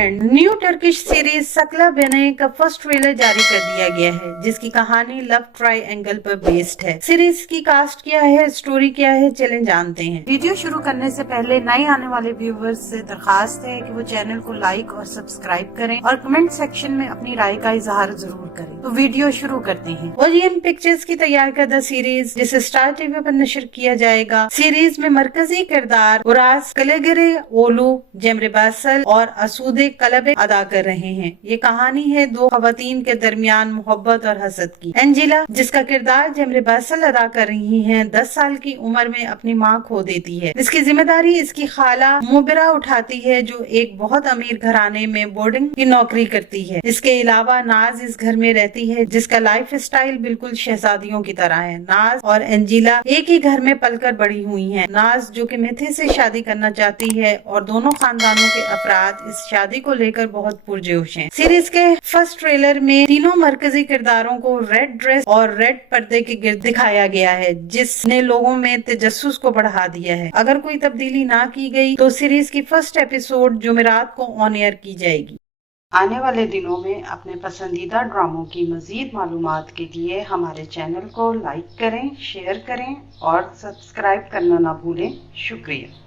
Friend, new Turkish series सकला बेने का फर्स्ट ट्रेलर जारी कर दिया गया है, जिसकी कहानी लव ट्रायंगल पर बेस्ड है। सीरीज की कास्ट क्या है, स्टोरी क्या है, चलें जानते हैं। वीडियो शुरू करने से पहले नए आने वाले व्यूवर्स से दरखास्त है कि वो चैनल को लाइक और सब्सक्राइब करें और कमेंट सेक्शन में अपनी राय का इजहार जरूर करें। तो वीडियो शुरू करते हैं। OGM पिक्चर्स की तैयार करदा सीरीज, जिसे स्टार टीवी पर नशर किया जाएगा। सीरीज में मरकजी किरदार उरास कलेगरे ओलू, जेमरे बासल और असूदे कलबे अदा कर रहे हैं। ये कहानी है दो खवातीन के दरमियान मोहब्बत और हसद की। एंजिला, जिसका किरदार जेमरे बासल अदा कर रही हैं, 10 साल की उम्र में अपनी माँ खो देती है। इसकी जिम्मेदारी इसकी खाला मुबरा उठाती है, जो एक बहुत अमीर घराने में बोर्डिंग की नौकरी करती है। इसके अलावा नाज इस घर में रहती है, जिसका लाइफ स्टाइल बिल्कुल शहजादियों की तरह है। नाज और एंजिला एक ही घर में पलकर बड़ी हुई हैं। नाज, जो कि मिथि से शादी करना चाहती है, और दोनों खानदानों के अफराद इस शादी को लेकर बहुत पुरजोश हैं। सीरीज के फर्स्ट ट्रेलर में तीनों मरकजी किरदारों को रेड ड्रेस और रेड पर्दे के गिर्द दिखाया गया है, जिसने लोगों में तजस्सुस को बढ़ा दिया है। अगर कोई तब्दीली ना की गई तो सीरीज की फर्स्ट एपिसोड जुमेरात को ऑन एयर की जाएगी। आने वाले दिनों में अपने पसंदीदा ड्रामों की मजीद मालूमात के लिए हमारे चैनल को लाइक करें, शेयर करें और सब्सक्राइब करना ना भूलें। शुक्रिया।